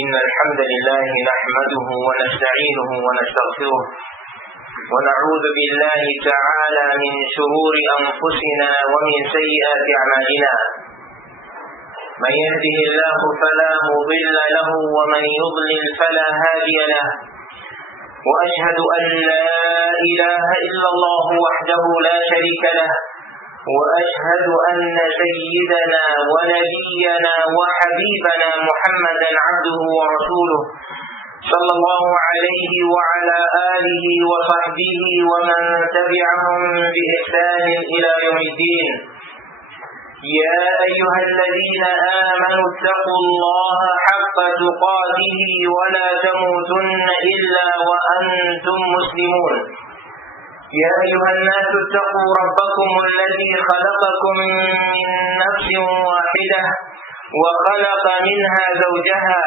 إن الحمد لله نحمده ونستعينه ونستغفره ونعوذ بالله تعالى من شرور أنفسنا ومن سيئات أعمالنا من يهده الله فلا مضل له ومن يضلل فلا هادي له وأشهد أن لا إله إلا الله وحده لا شريك له وأشهد أن سيدنا ونبينا وحبيبنا محمدا عبده ورسوله صلى الله عليه وعلى آله وصحبه ومن تبعهم بإحسان إلى يوم الدين. يا أيها الذين آمنوا اتقوا الله حق تقاته ولا تموتن إلا وأنتم مسلمون. يا أيها الناس اتقوا ربكم الذي خلقكم من نفس واحدة وخلق منها زوجها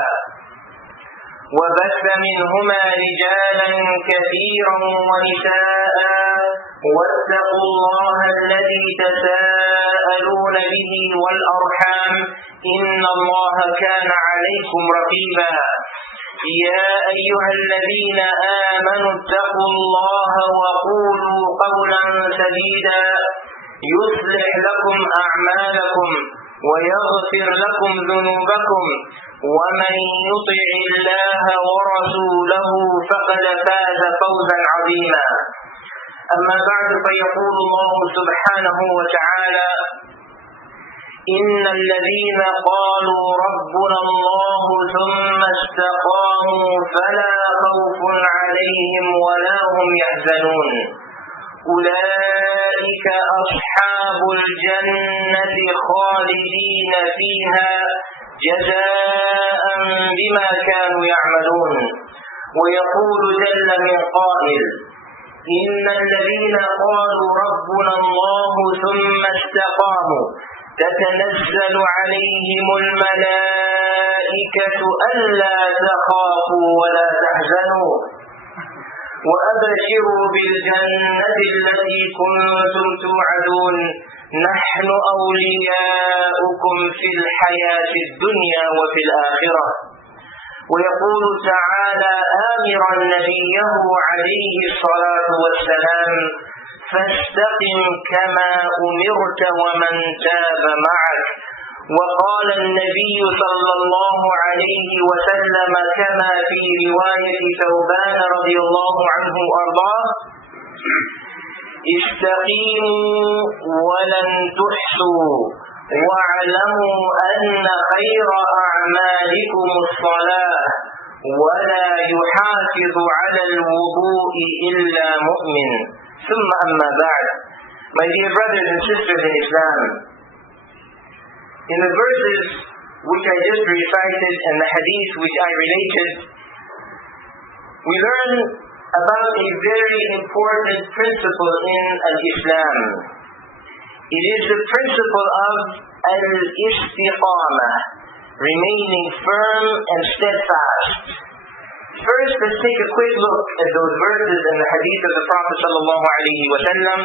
وبث منهما رجالا كثيرا ونساء واتقوا الله الذي تساءلون به والأرحام إن الله كان عليكم رقيبا. يا أيها الذين آمنوا اتقوا الله وقولوا قولا سديدا يصلح لكم أعمالكم ويغفر لكم ذنوبكم ومن يطع الله ورسوله فقد فاز فوزا عظيما. أما بعد فيقول الله سبحانه وتعالى إن الذين قالوا ربنا الله ثم استقاموا فلا خوف عليهم ولا هم يحزنون أولئك أصحاب الجنة خالدين فيها جزاء بما كانوا يعملون. ويقول جل من قائل إن الذين قالوا ربنا الله ثم استقاموا تتنزل عليهم الملائكة ألا تخافوا ولا تحزنوا وأبشروا بالجنة التي كنتم توعدون نحن أولياؤكم في الحياة الدنيا وفي الآخرة. ويقول تعالى آمرا نبيه عليه الصلاة والسلام فاستقم كما أمرت ومن تاب معك. وقال النبي صلى الله عليه وسلم كما في رواية ثوبان رضي الله عنه وأرضاه استقيموا ولن تحصوا واعلموا أن خير أعمالكم الصلاة ولا يحافظ على الوضوء إلا مؤمن. ثم أما بعد. My dear brothers and sisters in Islam, in the verses which I just recited and the hadith which I related, we learn about a very important principle in Islam. It is the principle of al-istiqamah, remaining firm and steadfast. First, let's take a quick look at those verses in the hadith of the Prophet sallallahu alaihi wasallam.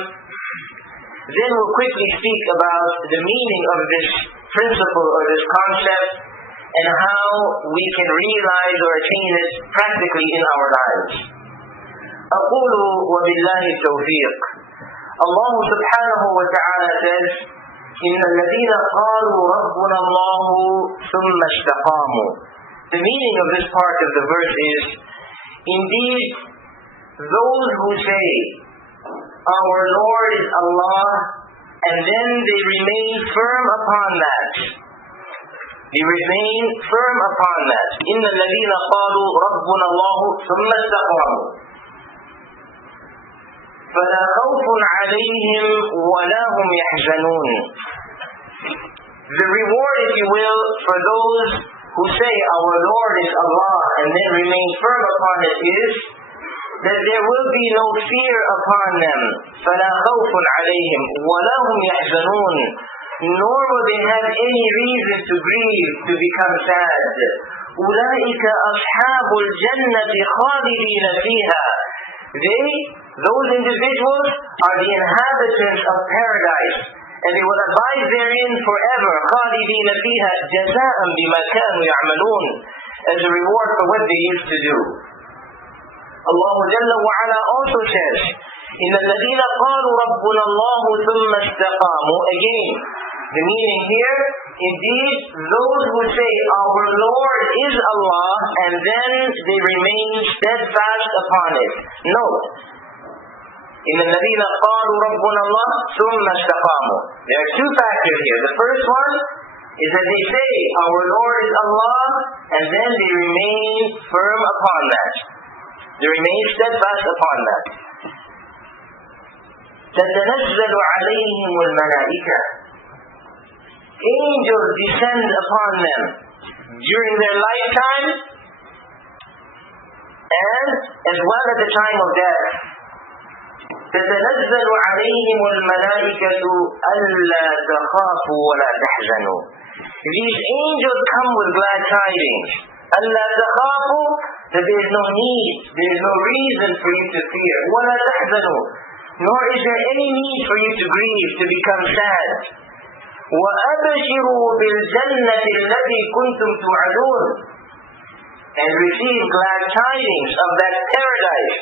Then we'll quickly speak about the meaning of this principle or this concept and how we can realize or attain it practically in our lives. أقول وبالله التوفيق. Allah subhanahu wa ta'ala says, إن الذين قالوا ربنا الله ثم استقاموا. The meaning of this part of the verse is, indeed, those who say, our Lord is Allah, and then they remain firm upon that. They remain firm upon that. إن الذين قالوا ربنا الله ثم استقاموا فلا خوف عليهم ولا هم يحزنون. The reward, if you will, for those who say our Lord is Allah and then remain firm upon it is that there will be no fear upon them. فَلَا خَوْفٌ عَلَيْهِمْ وَلَا هُمْ يَحْزَنُونَ. Nor will they have any reason to grieve, to become sad. أُولَئِكَ أَصْحَابُ الْجَنَّةِ خَالِدِينَ فِيهَا. Those individuals are the inhabitants of paradise, and they will abide therein forever. خَالِدِينَ فِيهَا جَزَاءً بِمَا كَانُوا يَعْمَلُونَ. as a reward for what they used to do. Allah Jalla wa Ala also says, إِنَّ الَّذِينَ قَالُوا رَبُّنَا اللَّهُ ثُمَّ اسْتَقَامُوا. Again, the meaning here, indeed, those who say, our Lord is Allah, and then they remain steadfast upon it. Note, إِنَّ الَّذِينَ قَالُوا رَبُّنَا اللَّهُ ثُمَّ اسْتَقَامُوا. There are two factors here. The first one is that they say, our Lord is Allah, and then they remain firm upon that. They remain steadfast upon that. تَتَنَزَّلُ عَلَيْهِمُ الْمَلَائِكَةُ. Angels descend upon them during their lifetime and as well at the time of death. تَتَنَزَّلُ عَلَيْهِمُ الْمَلَائِكَةُ أَلَّا تَخَافُوا وَلَا تَحْزَنُوا. These angels come with glad tidings. أَلَّا تَخَافُوا, that there is no need, there is no reason for you to fear. وَلَا تَحْزَنُوا, nor is there any need for you to grieve, to become sad. وَأَبْشِرُوا بِالْجَنَّةِ الَّتِي كُنْتُمْ تُوعَدُونَ. And receive glad tidings of that paradise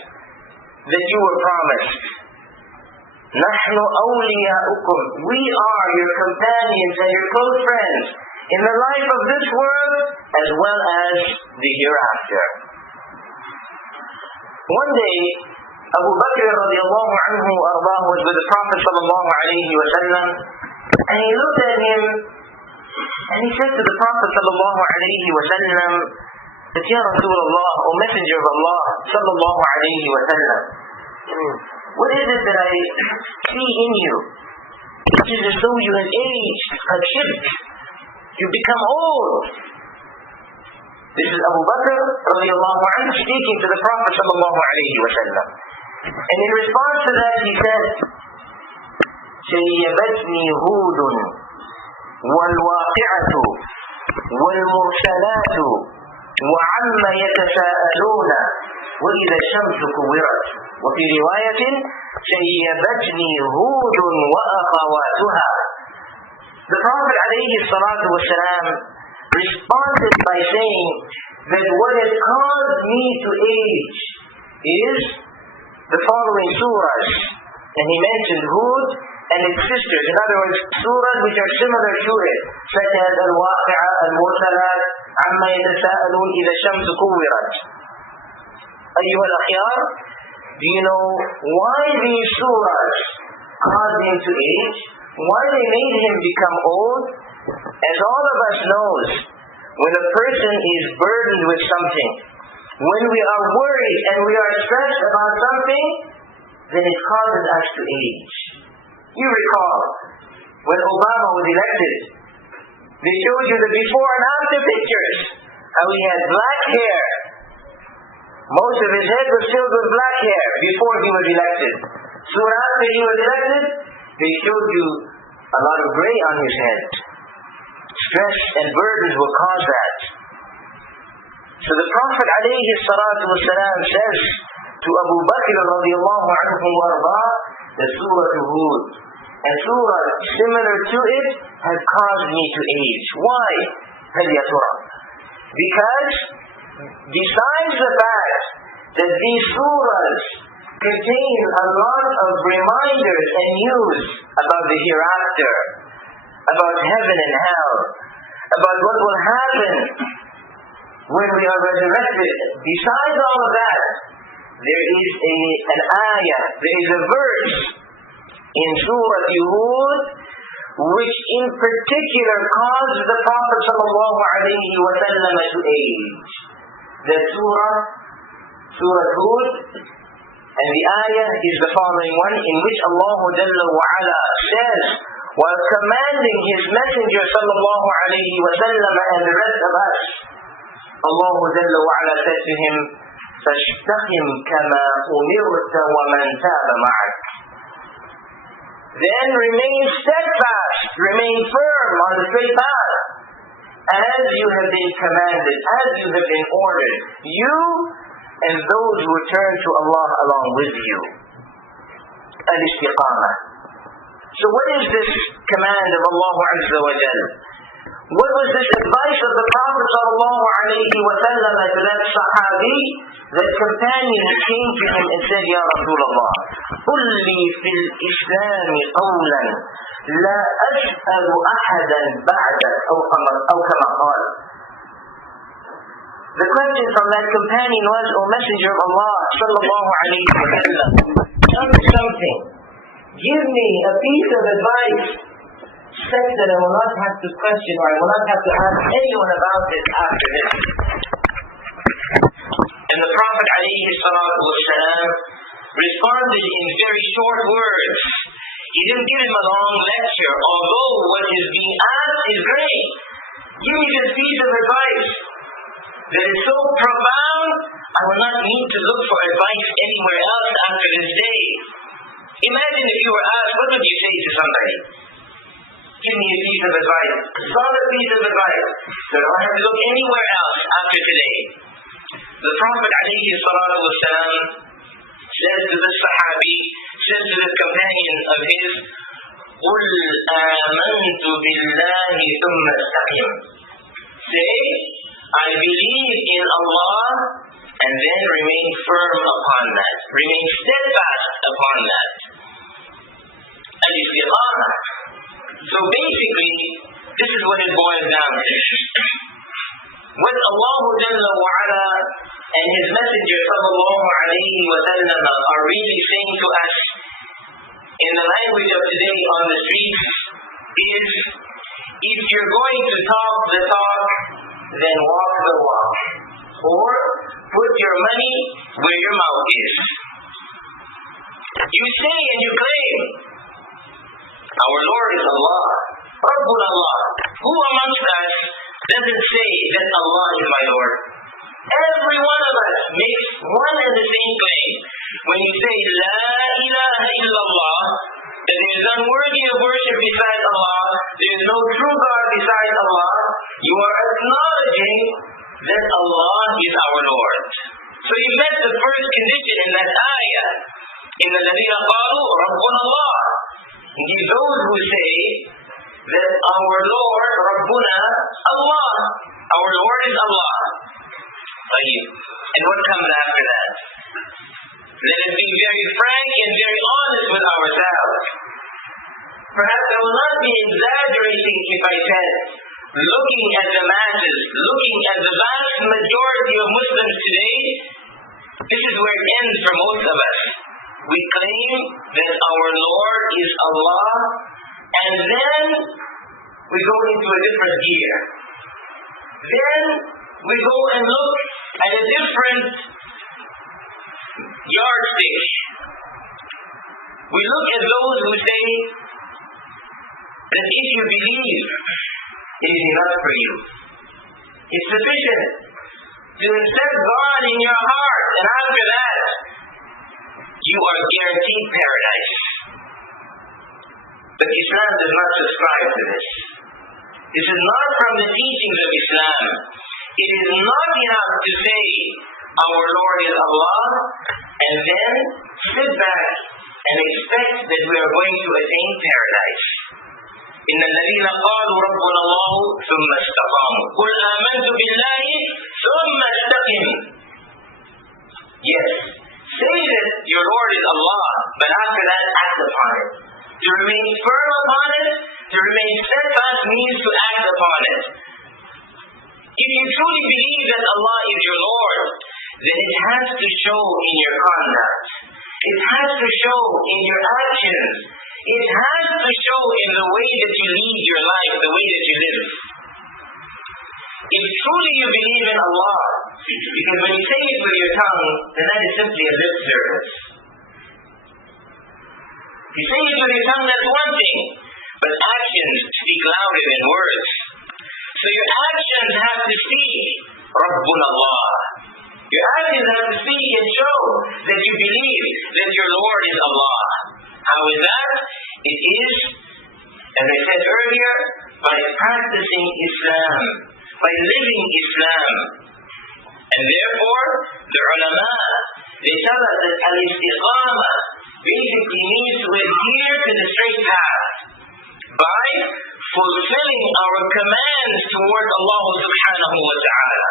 that you were promised. نَحْنُ أَوْلِيَاؤُكُمْ. We are your companions and your close friends in the life of this world as well as the hereafter. One day, Abu Bakr radiallahu anhu ardahu was with the Prophet sallallahu alayhi wa sallam, and he looked at him and he said to the Prophet sallallahu alayhi wa sallam that, Ya Rasulullah, O Messenger of Allah sallallahu alayhi wa sallam, what is it that I see in you? It is as though you have aged, have shipped, you become old. This is Abu Bakr radiallahu anhu speaking to the Prophet sallallahu alayhi wa sallam. And in response to that he said, شَيَّبَتْنِي هُودٌ وَالْوَاقِعَةُ وَالْمُرْسَلَاتُ وَعَمَّ يَتَسَاءَلُونَ وَإِذَا الشَّمْسُ كُوِّرَتْ. وفي رواية شَيَّبَتْنِي هُودٌ وَأَخَوَاتُهَا. The Prophet alayhi salatu wasalam responded by saying that what has caused me to age is the following surahs. And he mentioned Hud and its sisters. In other words, surahs which are similar to it, such as Al-Waqi'a, Al-Mursalat, Amma Yatasa'alun, Idha Shamsu Kuwirat. Ayyuha al-akhyar, do you know why these surahs caused him to age? Why they made him become old? As all of us knows, when a person is burdened with something, when we are worried and we are stressed about something, then it causes us to age. You recall, when Obama was elected, they showed you the before and after pictures, how he had black hair. Most of his head was filled with black hair before he was elected. Soon after he was elected, they showed you a lot of gray on his head. Stress and burdens will cause that. So the Prophet alayhi salatu wasalam says to Abu Bakr radiallahu anhu wa arda, the Surah Hud and surah similar to it have caused me to age. Why? Because besides the fact that these surahs contain a lot of reminders and news about the hereafter, about heaven and hell, about what will happen when we are resurrected. Besides all of that, there is an ayah, there is a verse in Surah Hud which in particular caused the Prophet sallallahu alayhi wa sallam to age. The Surah Hud, and the ayah is the following one, in which Allah Jalla wa Ala says, while commanding His Messenger sallallahu alayhi wa sallam and the rest of us, Allah Jalla wa Ala said to him, فَاسْتَقِمْ كَمَا أُمِرْتَ وَمَنْ تَابَ مَعَكَ. Then remain steadfast, remain firm on the straight path, as you have been commanded, as you have been ordered, you and those who return to Allah along with you. Al-istiqamah. So what is this command of Allah Azza wa Jal? What was this advice of the Prophet ﷺ to that Sahabi, that companion who came to him and said, Ya Rasulullah, قُلْ لِي فِي الْإِسْلَامِ قَوْلًا لَا أَسْأَلُ أَحَدًا بَعْدَكَ أو كما قال. The question from that companion was, O Messenger of Allah sallallahu alayhi wa sallam, tell me something. Give me a piece of advice such that I will not have to question or I will not have to ask anyone about it after this. And the Prophet ﷺ responded in very short words. He didn't give him a long lecture, although what is being asked is great. Give me this piece of advice that is so profound, I will not need to look for advice anywhere else after this day. Imagine if you were asked, what would you say to somebody? Give me a piece of advice, a solid piece of advice, so I don't have to look anywhere else after today. The Prophet ﷺ said to the Sahabi, said to the companion of his, قُلْ آمَنْتُ بِاللَّهِ ثُمَّ اسْتَقِمْ. Say, I believe in Allah, and then remain firm upon that. Remain steadfast upon that. Al-istiqamah. So basically, this is what it boils down to. What Allah Jalla wa Ala and His Messenger sallallahu alayhi wa sallam are really saying to us in the language of today on the streets is, if you're going to talk the talk, then walk the walk. Or put your money where your mouth is. You say and you claim, our Lord is Allah, Rabbul Allah. Who amongst us doesn't say that Allah is my Lord? Every one of us makes one and the same claim. When you say, La ilaha illallah, that there is unworthy of worship besides Allah, there is no true God besides Allah, you are acknowledging that Allah is our Lord. So you met the first condition in that ayah. إِنَّ الَّذِينَ قَالُوا رَبُّنَا اللَّهُ. Indeed, those who say that our Lord, Rabbuna, Allah, our Lord is Allah. And what comes after that? Let us be very frank and very honest with ourselves. Perhaps I will not be exaggerating if I said, looking at the masses, looking at the vast majority of Muslims today, this is where it ends for most of us. We claim that our Lord is Allah, and then we go into a different gear. Then we go and look at a different yardstick. We look at those who say that if you believe, it is enough for you. It's sufficient to accept God in your heart, and after that, you are guaranteed paradise. But Islam does not subscribe to this. This is not from the teachings of Islam. It is not enough to say, our Lord is Allah, and then sit back and expect that we are going to attain paradise. إِنَّ الَّذِينَ قَالُوا رَبُّنَا اللَّهُ ثُمَّ اسْتَقَامُوا قُلْ آمَنْتُ بِاللَّهِ ثُمَّ اسْتَقِمْ. Yes, say that your Lord is Allah, but after that, act upon it. To remain firm upon it, to remain steadfast means to act upon it. If you truly believe that Allah is your Lord, then it has to show in your conduct. It has to show in your actions. It has to show in the way that you lead your life, the way that you live. If truly you believe in Allah, because when you say it with your tongue, then that is simply a lip service. If you say it with your tongue, that's one thing, but actions speak louder than words. So your actions have to speak, Rabbuna Allah. Your actions have to speak and show that you believe that your Lord is Allah. How is that? It is, as I said earlier, by practicing Islam, by living Islam. And therefore, the ulama, they tell us that al-istiqamah basically means to adhere to the straight path by fulfilling our commands towards Allah subhanahu wa ta'ala.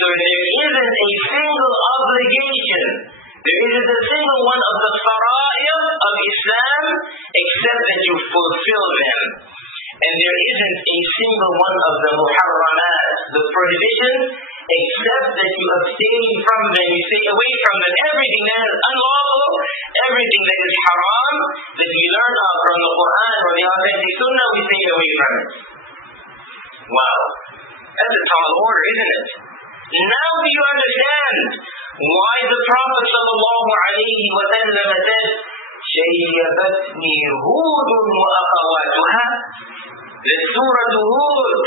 So there isn't a single obligation, there isn't a single one of the fara'id of Islam except that you fulfill them. And there isn't a single one of the muharramat, the prohibitions, except that you abstain from them, you stay away from them. Everything that is unlawful, everything that is haram, that we learn of from the Quran or the authentic Sunnah, we stay away from it. Wow, that's a tall order, isn't it? Now do you understand why the Prophet sallallahu alayhi wa sallam said, شَيَّبَتْنِي هُودٌ وَأَخَوَاتُهَا? The Surah Hud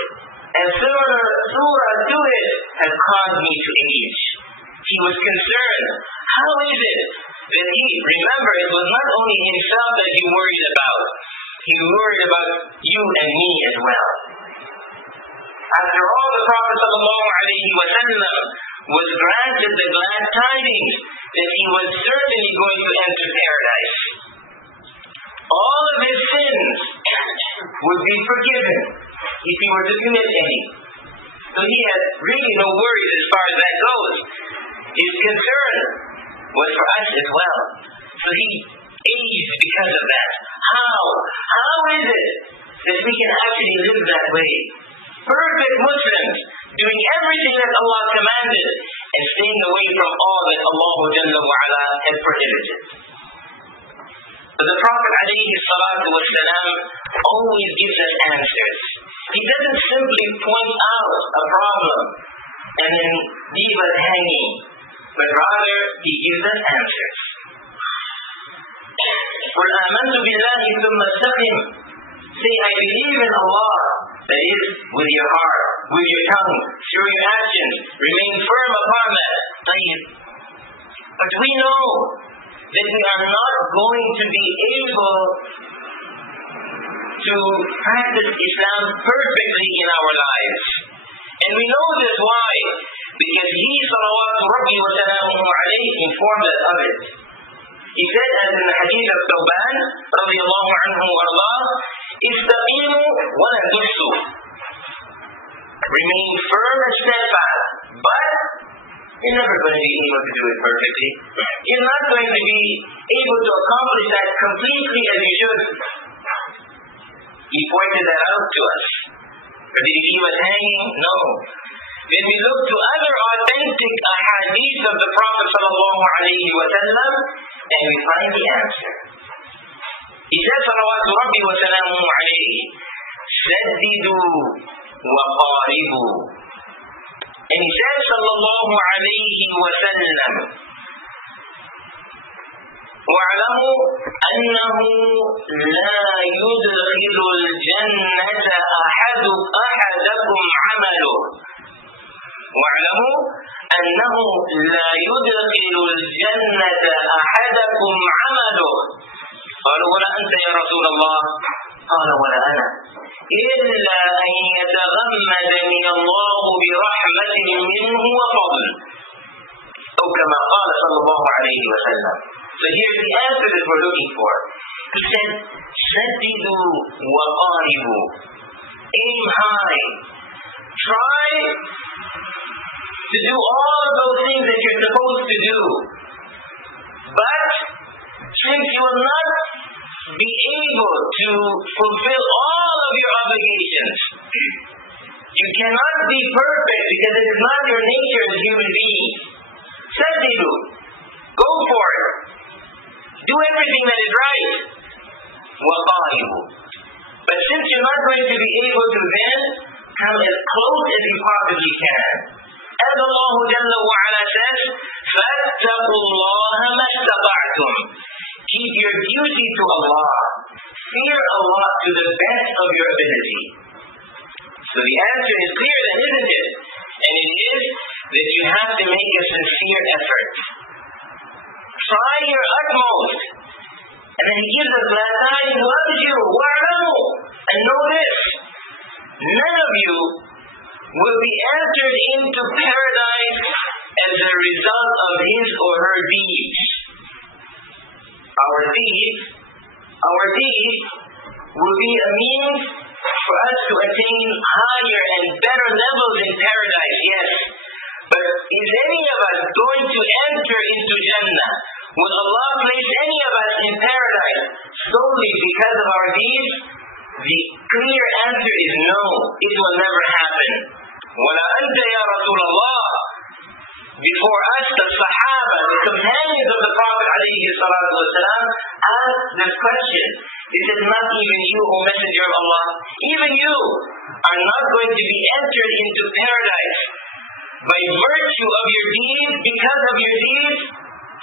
and similar surah to it has caused me to age. He was concerned. How is it that remember, it was not only himself that he worried about. He worried about you and me as well. After all, the Prophet ﷺ was granted the glad tidings that he was certainly going to enter paradise. All of his sins would be forgiven if he were to commit any. So he had really no worries as far as that goes. His concern was for us as well. So he aged because of that. How? How is it that we can actually live that way? Perfect Muslims, doing everything that Allah commanded and staying away from all that Allah Jalla wa Ala had prohibited. So the Prophet ﷺ always gives us answers. He doesn't simply point out a problem and then leave us hanging, but rather he gives us answers. قُلْ آمَنْتُ بِاللَّهِ ثُمَّ اسْتَقِمْ. Say, I believe in Allah. That is, with your heart, with your tongue, through your actions. Remain firm upon that. But we know that we are not going to be able to practice Islam perfectly in our lives. And we know this why? Because He salawatu rabbi wa salamuhu alayhi informed us of it. He said, as in the hadith of Thawban radiyallahu anhu wa ardah, istaqimu wa la tuhsu. Remain firm and steadfast, but you're never going to be able to do it perfectly. You're not going to be able to accomplish that completely as you should. He pointed that out to us. Or did he leave us hanging? No. Then we look to other authentic ahadith of the Prophet sallallahu alayhi wa sallam, and we find the answer. He said, salawatu rabbi wa salamuhu alayhi, saddidu wa qaribu. And he said, sallallahu alayhi wa sallam, وَاعْلَمُوا أَنَّهُ لَا يُدْخِلُ الْجَنَّةَ أَحَدَكُمْ عَمَلُهُ. وَاعْلَمُوا أَنَّهُ لَا يُدْخِلُ الْجَنَّةَ أَحَدَكُمْ عَمَلُهُ. قالوا ولا أنت يا رسول الله؟ قال ولا أنا إلا أن يتغمدني الله برحمة منه وفضل أو كما قال صلى الله عليه وسلم. So here's the answer that we're looking for. He said, سَدِّدُوا وَقَارِبُوا. Aim high. Try to do all of those things that you're supposed to do. But since you will not be able to fulfill all of your obligations, you cannot be perfect because it is not your nature as human beings. Saddidu. Go for it. Do everything that is right. وَقَارِبُ. But since you're not going to be able to then come as close as you possibly can. As Allah Jalla wa Ala says, فَاتَّقُوا اللَّهَ مَا اسْتَطَعْتُمْ. Keep your duty to Allah. Fear Allah to the best of your ability. So the answer is clear then, isn't it? And it is that you have to make a sincere effort. Try your utmost. And then He gives us last night, He loves you. وَاعْلَمُوا. And know this. None of you will be entered into paradise as a result of his or her deeds. Our deeds will be a means for us to attain higher and better levels in paradise, yes. But is any of us going to enter into Jannah? Will Allah place any of us in paradise solely because of our deeds? The clear answer is no. It will never happen. وَلَا أَنْتَ يَا رَسُولَ اللَّهِ. Before us, the Sahaba, the companions of the Prophet ﷺ, asked this question. They said, not even you, O Messenger of Allah, even you are not going to be entered into paradise by virtue of your deeds, because of your deeds.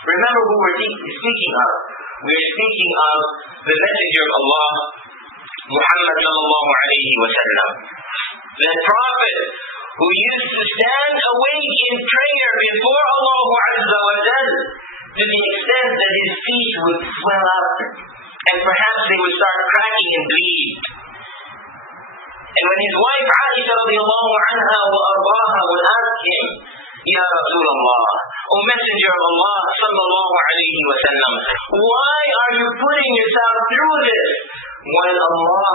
Remember who we're speaking of. We're speaking of the Messenger of Allah, Muhammad sallallahu alayhi wa sallam. The Prophet who used to stand awake in prayer before Allah Azza wa Jal to the extent that his feet would swell up and perhaps they would start cracking and bleed. And when his wife Aisha radiallahu anha wa ardaha would ask him, Ya Rasulullah, O Messenger of Allah sallallahu alayhi wa sallam, why are you putting yourself through this when Allah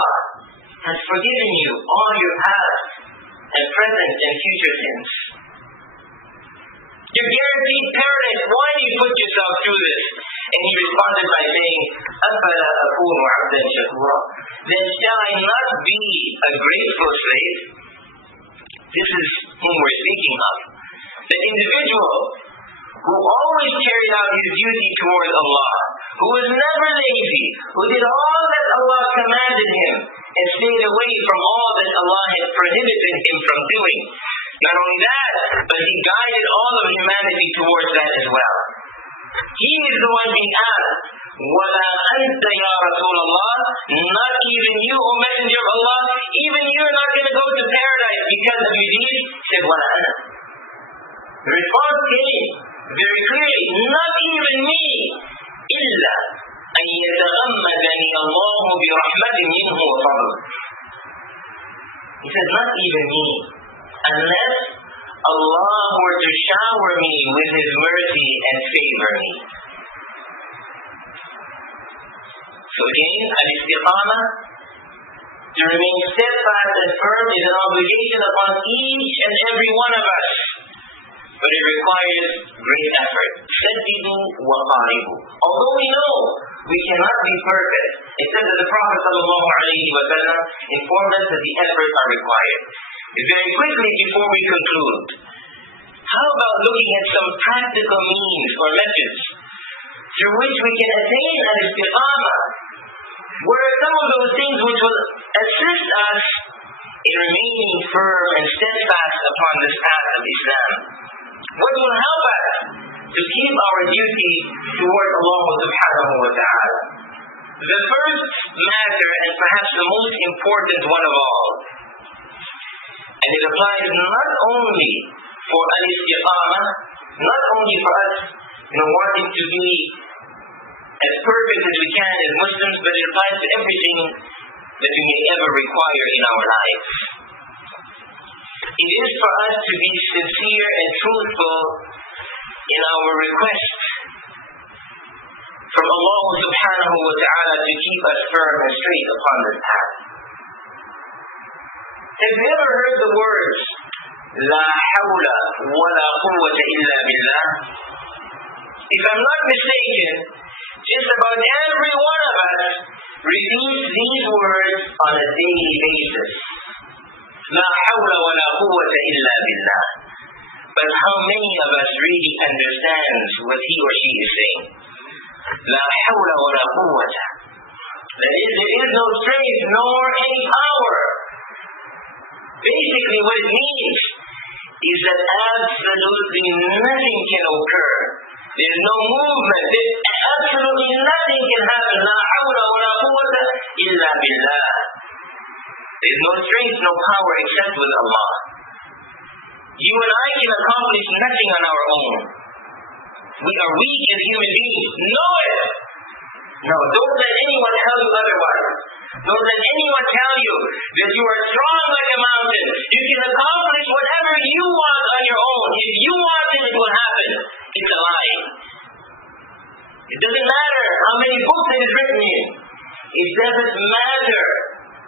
has forgiven you all your past and present and future sins? You're guaranteed paradise. Why do you put yourself through this? And he responded by saying, أَفَلَا أَكُونُ عَبْدًا شَكُورًا. Then shall I not be a grateful slave? This is whom we're speaking of. The individual who always carried out his duty towards Allah, who was never lazy, who did all that Allah commanded him, and stayed away from all that Allah had prohibited him from doing. Not only that, but he guided all of humanity towards that as well. He is the one being asked, وَلَا أَنْتَ يَا رَسُولَ اللَّهِ. Not even you, O Messenger of Allah, even you're not going to go to paradise because of your deeds. He said, وَلَا أَنَا. The response came very clearly, not even me, إِلَّا أَنْ يَتَغَمَّدَنِي اللَّهُ بِرَحْمَةٍ مِّنْهُ وَفَضْلٍ. He says, not even me, unless Allah were to shower me with His mercy and favor me. So again, al-istiqamah, to remain steadfast and firm, is an obligation upon each and every one of us. But it requires great effort. سَدِّدُوا وَقَارِبُوا. Although we know we cannot be perfect, it says that the Prophet ﷺ informed us that the efforts are required. Very quickly before we conclude, how about looking at some practical means or methods through which we can attain al-istiqamah? What are some of those things which will assist us in remaining firm and steadfast upon this path of Islam? What will help us to keep our duty towards Allah subhanahu wa ta'ala? The first matter, and perhaps the most important one of all, and it applies not only for al-istiqamah, not only for us wanting to be as perfect as we can as Muslims, but it applies to everything that we may ever require in our lives. It is for us to be sincere and truthful in our request from Allah subhanahu wa ta'ala to keep us firm and straight upon this path. Have you ever heard the words, La hawla wa la quwwata illa billah? If I'm not mistaken, just about every one of us repeats these words on a daily basis. La hawla wa la quwwata illa billah. But how many of us really understands what he or she is saying? La hawla wa la quwwata. That is, there is no strength nor any power. Basically what it means is that absolutely nothing can occur. There's no movement. There's absolutely nothing can happen. La hawla wa la quwwata illa billah. There's no strength, no power except with Allah. You and I can accomplish nothing on our own. We are weak as human beings. Know it. No, don't let anyone tell you otherwise. Don't let anyone tell you that you are strong like a mountain. You can accomplish whatever you want on your own. If you want it, it will happen. It's a lie. It doesn't matter how many books it is written in. It doesn't matter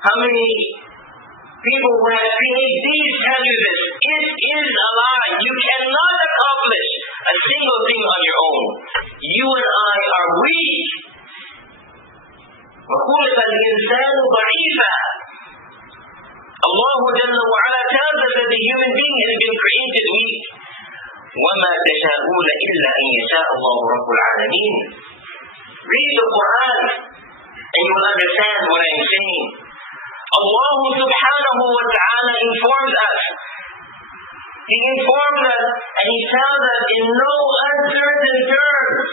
how many People who have PhDs tell you this. It is a lie. You cannot accomplish a single thing on your own. You and I are weak. وَخُلِقَ الْإِنسَانُ ضَعِيفًا. Allah Jalla wa Ala tells us that the human being has been created weak. وَمَا تَشَاءُونَ إِلَّا أَن يَشَاءَ اللَّهُ رَبُّ الْعَالَمِينَ. Read the Quran and you will understand what I am saying. Allah subhanahu wa ta'ala informs us. He informs us and He tells us in no uncertain terms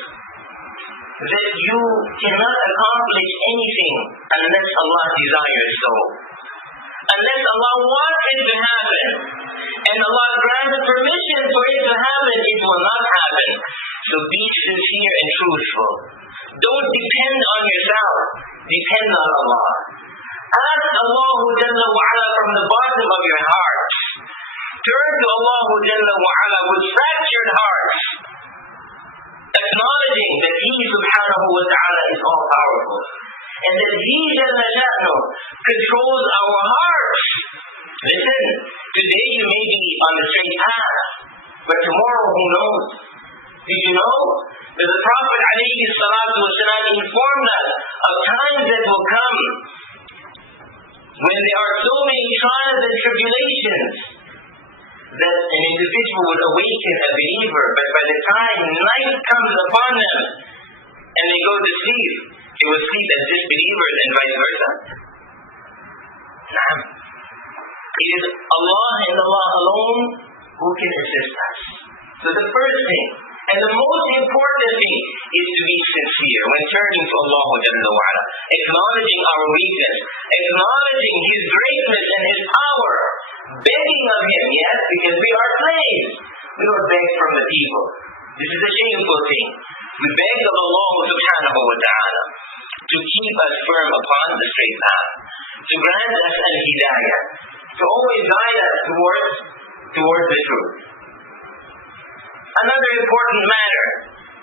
that you cannot accomplish anything unless Allah desires so. Unless Allah wants it to happen, and Allah grants permission for it to happen, it will not happen. So be sincere and truthful. Don't depend on yourself. Depend on Allah. Ask Allah Jalla wa Ala from the bottom of your heart. Turn to Allah Jalla wa Ala with fractured hearts, acknowledging that He subhanahu wa ta'ala is all powerful, and that He Jalla Sha'nu controls our hearts. Listen, today you may be on the straight path, but tomorrow who knows? Did you know that the Prophet alayhi salatu wasalam informed us of times that will come when there are so many trials and tribulations that an individual would awaken a believer, but by the time night comes upon them and they go to sleep, they will sleep as disbelievers and vice versa. It is Allah and Allah alone who can assist us. So the first thing, and the most important thing, is to be sincere when turning to Allah Jalla wa Ala, acknowledging our weakness, acknowledging His greatness and His power, begging of Him, yes, because we are slaves. We don't beg from the people. This is a shameful thing. We beg of Allah subhanahu wa ta'ala to keep us firm upon the straight path, to grant us al-hidayah, to always guide us towards the truth. Another important matter,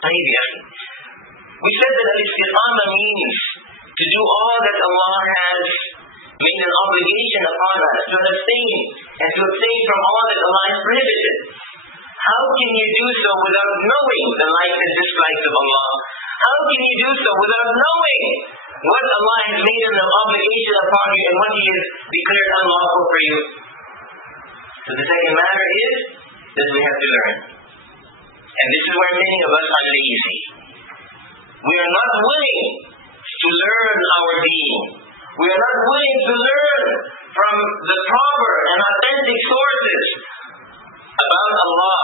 we said that al-istiqamah means to do all that Allah has made an obligation upon us, to abstain and to abstain from all that Allah has prohibited. How can you do so without knowing the likes and dislikes of Allah? How can you do so without knowing what Allah has made an obligation upon you and what He has declared unlawful for you? So the second matter is that we have to learn. And this is where many of us are lazy. We are not willing to learn our deen. We are not willing to learn from the proper and authentic sources about Allah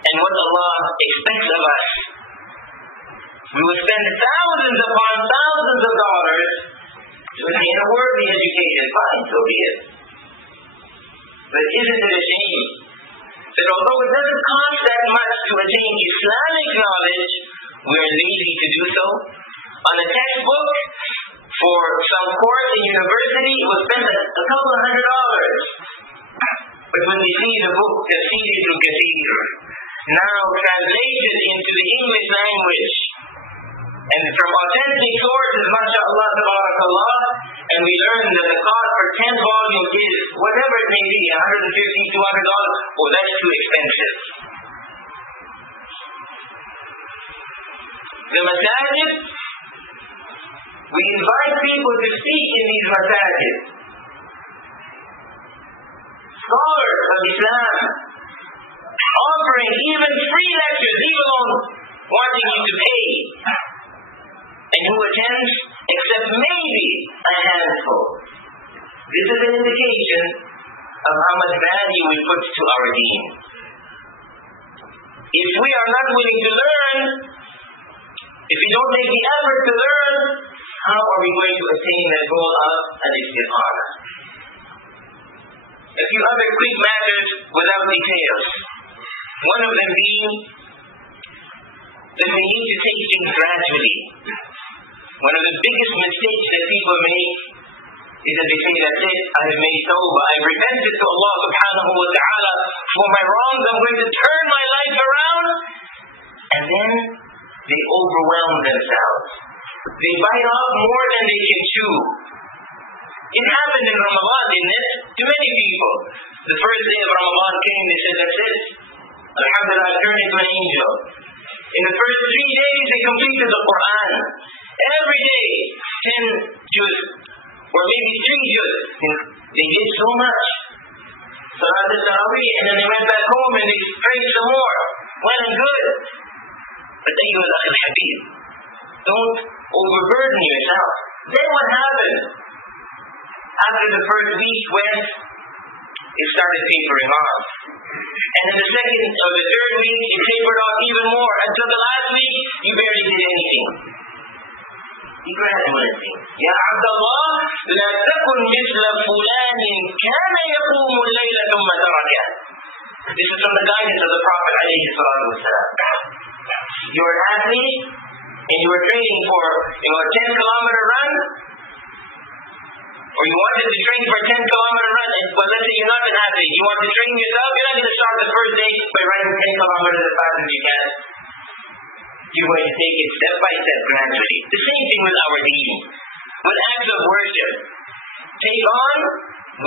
and what Allah expects of us. We will spend thousands upon thousands of dollars to attain a worldly education. Fine, so be it. But isn't it a shame that although it doesn't cost that much to attain Islamic knowledge, we are lazy to do so? On a textbook for some course in university, we'll spend a couple of $100. But when we see the book, Tafsir Ibn Kathir, now translated into the English language, and from authentic sources, mashallah, tabarakallah, and we learn that the cost for 10 volumes is whatever it may be, $150, $200, oh, that's too expensive. The masajid, we invite people to speak in these masajid. Scholars of Islam, offering even free lectures, leave alone wanting you to pay. And who attends, except maybe a handful. This is an indication of how much value we put to our deen. If we are not willing to learn, if we don't take the effort to learn, how are we going to attain that goal of al-istiqamah? A few other quick matters without details. One of them being that we need to take things gradually. One of the biggest mistakes that people make is that they say, that's it, I have made tawbah, I've repented to Allah subhanahu wa ta'ala for my wrongs, I'm going to turn my life around. And then they overwhelm themselves. They bite off more than they can chew. It happened in Ramadan, didn't it? To many people. The first day of Ramadan came, they said, that's it. Alhamdulillah, I turned into an angel. In the first 3 days, they completed the Quran. Every day, 10 juz, or maybe 3 juz. They did so much. Salat al-Tarawih, and then they went back home and they prayed some more. Well and good. But then you was al-Habib. Don't overburden yourself. Then what happened? After the first week went, it started tapering off. And in the second or the third week, it tapered off even more. Until the last week, you barely did anything. You graduated things. Ya Abdullah, la takun misla fulanin kana yaqumu al-layla thumma taraka. This is from the guidance of the Prophet alayhi salatu wasalam. You were an athlete, and you were training for a 10-kilometer run, or you wanted to train for a 10-kilometer run, but let's say you're not an athlete, you want to train yourself, you're not going to start the first day by running 10 kilometers as fast as you can. You're going to take it step by step gradually. The same thing with our deen. With acts of worship. Take on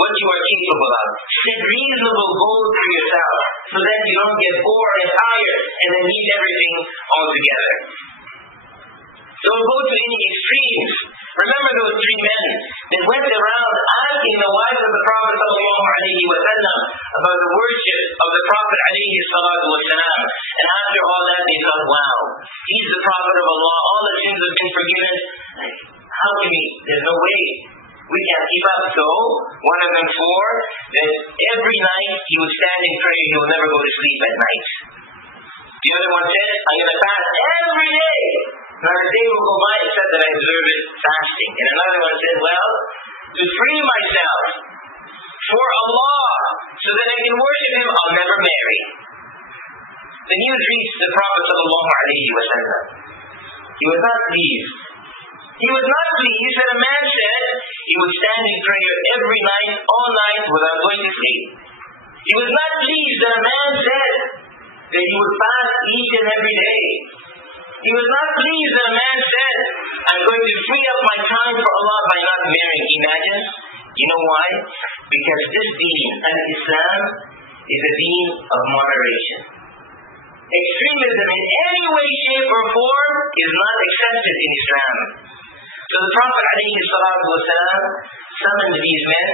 what you are capable of. Set reasonable goals for yourself so that you don't get bored and tired and then leave everything altogether. Don't go to any extremes. Remember those 3 men that went around asking the wives of the Prophet ﷺ about the worship of the Prophet ﷺ. And after all that, they thought, wow, he's the Prophet of Allah, all the sins have been forgiven. How can we? There's no way. We can't keep up. So, one of them swore that every night he would stand in prayer, he would never go to sleep at night. The other one said, I'm going to fast every day. Not a day will go by except that I observe it fasting. And another one said, well, to free myself for Allah so that I can worship Him, I'll never marry. The news reached the Prophet ﷺ. He was not pleased. He was not pleased that a man said he would stand in prayer every night, all night, without going to sleep. He was not pleased that a man said that he would fast each and every day. He was not pleased that a man said, I'm going to free up my time for Allah by not marrying. Imagine. You know why? Because this deen, al-Islam, is a deen of moderation. Extremism in any way, shape, or form is not accepted in Islam. So the Prophet ﷺ summoned these men,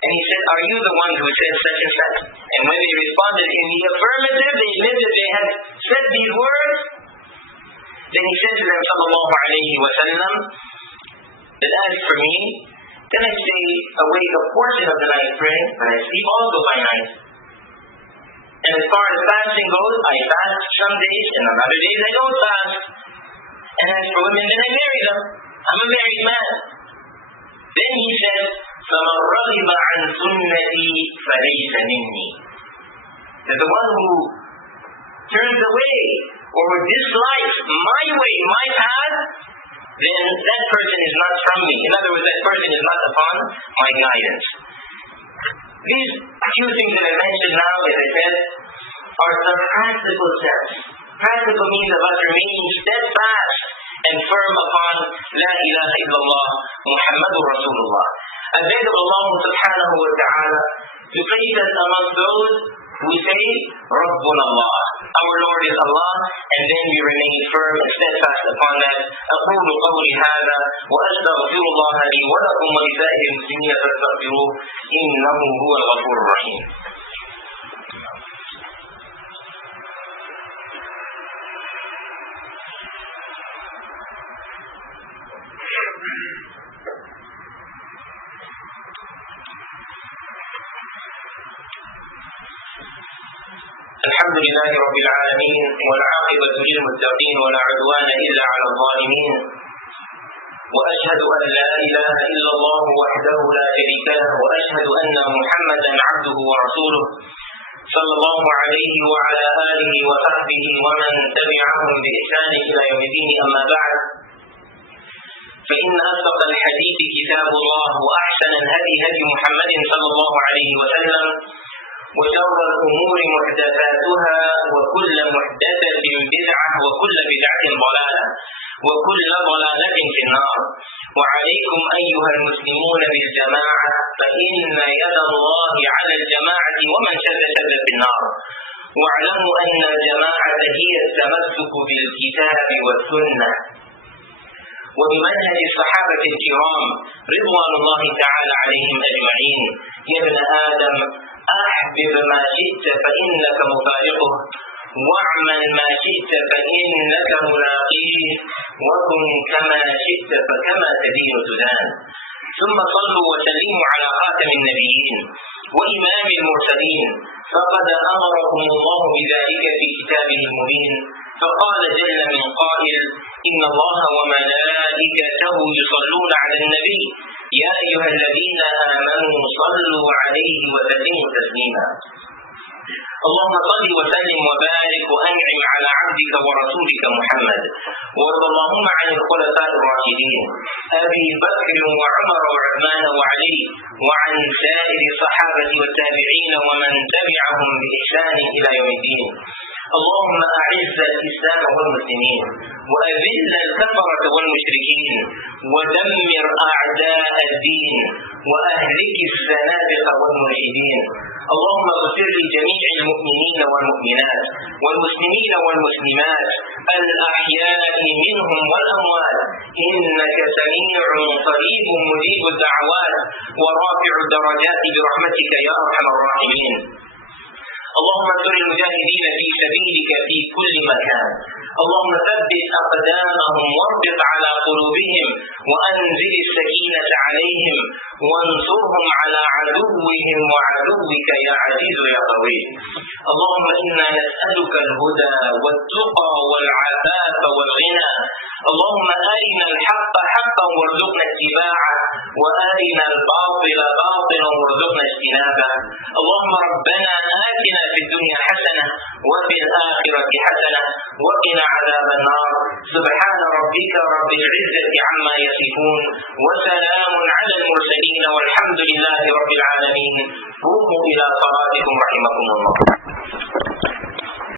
and he said, are you the one who said such and such? And when they responded in the affirmative, they admitted they had said these words. Then he said to them, sallallahu alayhi wa sallam, that as for me, then I stay awake a portion of the night praying, and I sleep also by night. And as far as fasting goes, I fast some days, and on other days I don't fast. And as for women, then I marry them. I'm a married man. Then he said, فَمَنْ رَغِبَ عَنْ سُنَّتِي فَلَيْسَ مِنِّي. That the one who turns away or who dislikes my way, my path, then that person is not from me. In other words, that person is not upon my guidance. These few things that I mentioned now, as I said, are some practical steps. Practical means of us remaining steadfast and firm upon La ilaha illallah Muhammadur Rasulullah. I beg of Allah subhanahu wa ta'ala to place us among those who say, Rabbuna Allah, our Lord is Allah, and then we remain firm and steadfast upon that. أقول قولي هذا وأستغفر الله لي ولكم ولسائر المسلمين فاستغفروه إنه هو الغفور الرحيم. الحمد لله رب العالمين والعاقبة للمتقين ولا عدوان إلا على الظالمين وأشهد أن لا إله إلا الله وحده لا شريك له وأشهد أن محمدا عبده ورسوله صلى الله عليه وعلى آله وصحبه ومن تبعهم بإحسان إلى يوم الدين أما بعد فإن أصدق الحديث كتاب الله وأحسن الهدي هدي محمد صلى الله عليه وسلم وشر الأمور محدثاتها وكل محدثة بدعة وكل بدعة ضلالة وكل ضلالة في النار. وعليكم أيها المسلمون بالجماعة فإن يد الله على الجماعة ومن شد شد في النار. واعلموا أن الجماعة هي التمسك بالكتاب والسنة وبمنهج الصحابة الكرام رضوان الله تعالى عليهم أجمعين. يا ابن آدم أحبب ما شئت فإنك مفارقه واعمل ما شئت فإنك ملاقيه وكن كما شئت فكما تدين تدان. ثم صلوا وسلموا على خاتم النبيين وإمام المرسلين فقد أمركم الله بذلك في كتابه المبين. فقال جل من قائل إن الله وملائكته يصلون على النبي يا أيها الذين آمنوا صلوا عليه وسلموا تسليما. اللهم صل وسلم وبارك وأنعم على عبدك ورسولك محمد. وارض اللهم عن الخلفاء الراشدين أبي بكر وعمر وعثمان وعلي وعن سائر الصحابة والتابعين ومن تبعهم بإحسان إلى يوم الدين. اللهم أعز الإسلام والمسلمين وأذل الكفرة والمشركين ودمر أعداء الدين وأهلك الزنادقة والملحدين. اللهم اغفر لجميع المؤمنين والمؤمنات والمسلمين والمسلمات الأحياء منهم والأموات إنك سميع قريب مجيب الدعوات ورافع الدرجات برحمتك يا أرحم الراحمين. اللهم انصر المجاهدين في سبيلك في كل مكان. اللهم ثبت أقدامهم واربط على قلوبهم وأنزل السكينة عليهم وانصرهم على عدوهم وعدوك يا عزيز يا قوي. اللهم إنا نسألك الهدى والتقى والعفاف والغنى. اللهم أرنا الحق حقا وارزقنا اتباعه وأرنا الباطل باطلا وارزقنا اجتنابه. اللهم ربنا آتنا في الدنيا حسنة وفي الآخرة حسنة وقنا عذاب النار. سبحان ربك رب العزة عما يصفون وسلام على المرسلين والحمد لله رب العالمين. قوموا إلى صلاتكم رحمكم الله.